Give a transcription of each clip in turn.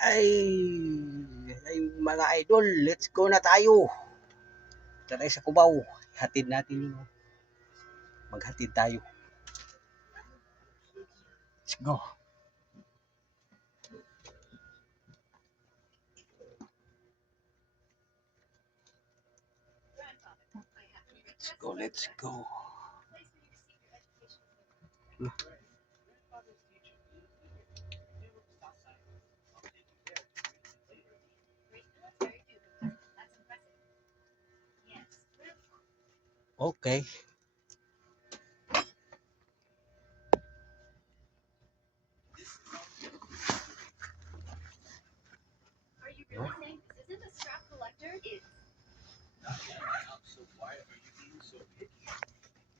Ay, ay mga idol, let's go na tayo. Tara sa Cubao. Hatid natin yun. Maghatid tayo. Let's go. Let's go, let's go. Okay.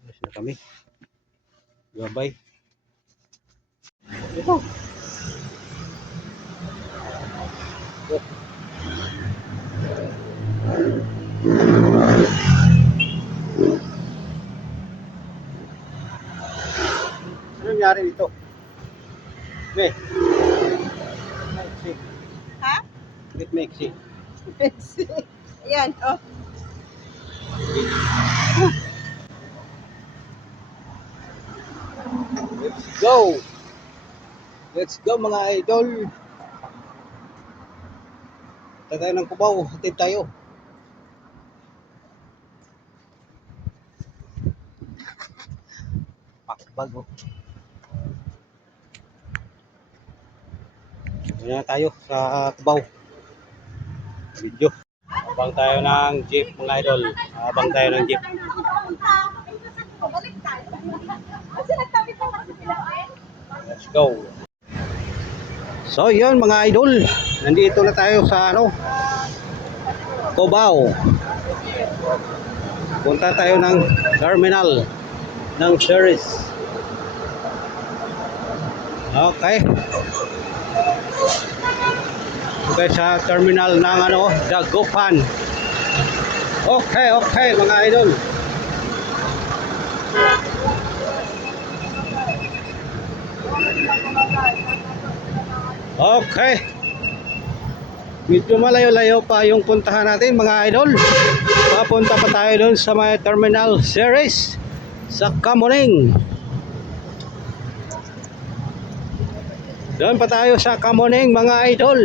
Yes na kami. Gabay. Ito. Ano nangyari dito? May. Ha? It makes it. Ayan, oh. Let's go. Let's go mga idol. Tayo ng Cubao. Hatid tayo. Pakbag oh. Ayan na tayo sa Cubao. Video. Abang tayo ng jeep mga idol. Abang tayo ng jeep. Let's go. So yun mga idol. Nandito na tayo sa Cubao. Punta tayo ng terminal ng Ceres. Okay. Okay sa terminal ng Dagupan. Okay mga idol. Okay. Medyo malayo-layo pa yung puntahan natin mga idol. Papunta pa tayo doon sa may terminal Ceres sa Kamuning. Doon pa tayo sa Kamuning mga idol.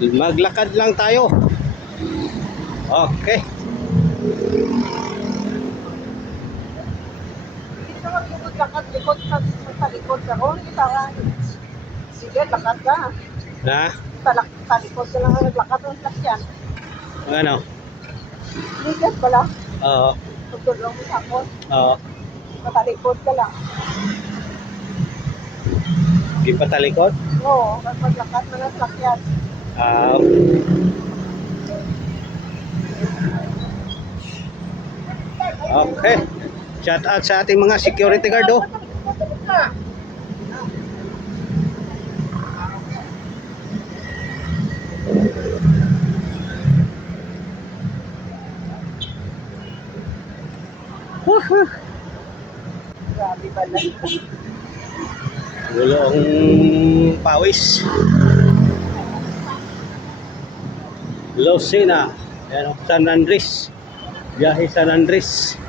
Maglakad lang tayo. Okay. Dito maglikod sa likod ako. Sige, lakad ka. Na? Talikod ka lang ang naglakad ng sasyan. Ano? Ligat pala. Oo. Tutulong mo sa ako. Oo. Matalikod ka lang. Di pa talikod? Oo, maglakad mo ng sasyan. Okay. Shout out sa ating mga security guard oh. Grabe pala. Gulong pawis. Lucena. Ayan, San Andres. Biyahe San Andres.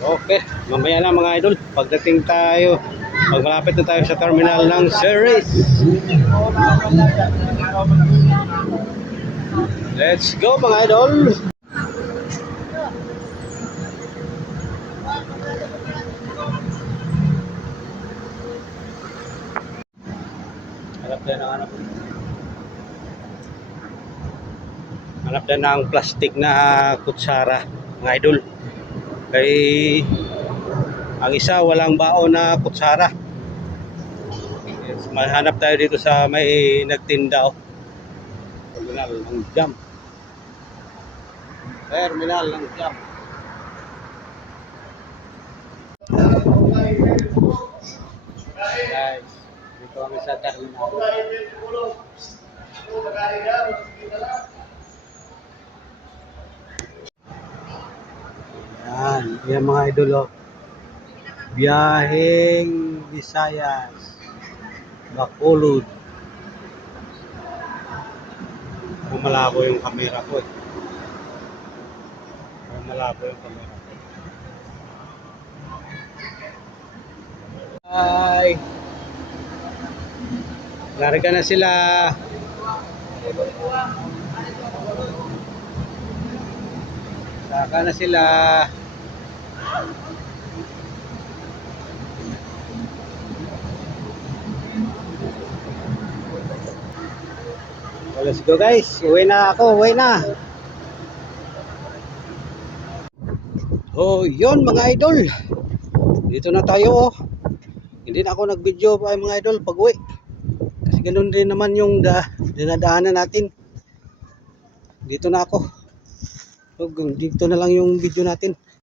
Okay, mamaya na mga idol. Pagdating tayo, malapit na tayo sa terminal ng Ceres. Let's go mga idol. Hanap na ng plastic na kutsara mga idol. Kay ang isa walang baon na kutsara. Yes, mahanap tayo dito sa may nagtinda oh. Terminal ng Jam. Terminal ng Jam. Guys, dito kami sa terminal. Yan. Yan mga idol, oh. Biyaheng Visayas. Bacolod. Malabo yung camera ko eh. Malabo yung camera ko. Ay. Larga na sila. Saka na sila. Let's go guys. Uwi na ako. Uwi na. Oh, yun mga idol. Dito na tayo oh. Hindi na ako nag-video ay mga idol pag uwi. Kasi ganoon din naman yung dinadaanan natin. Dito na ako. So, dito na lang yung video natin.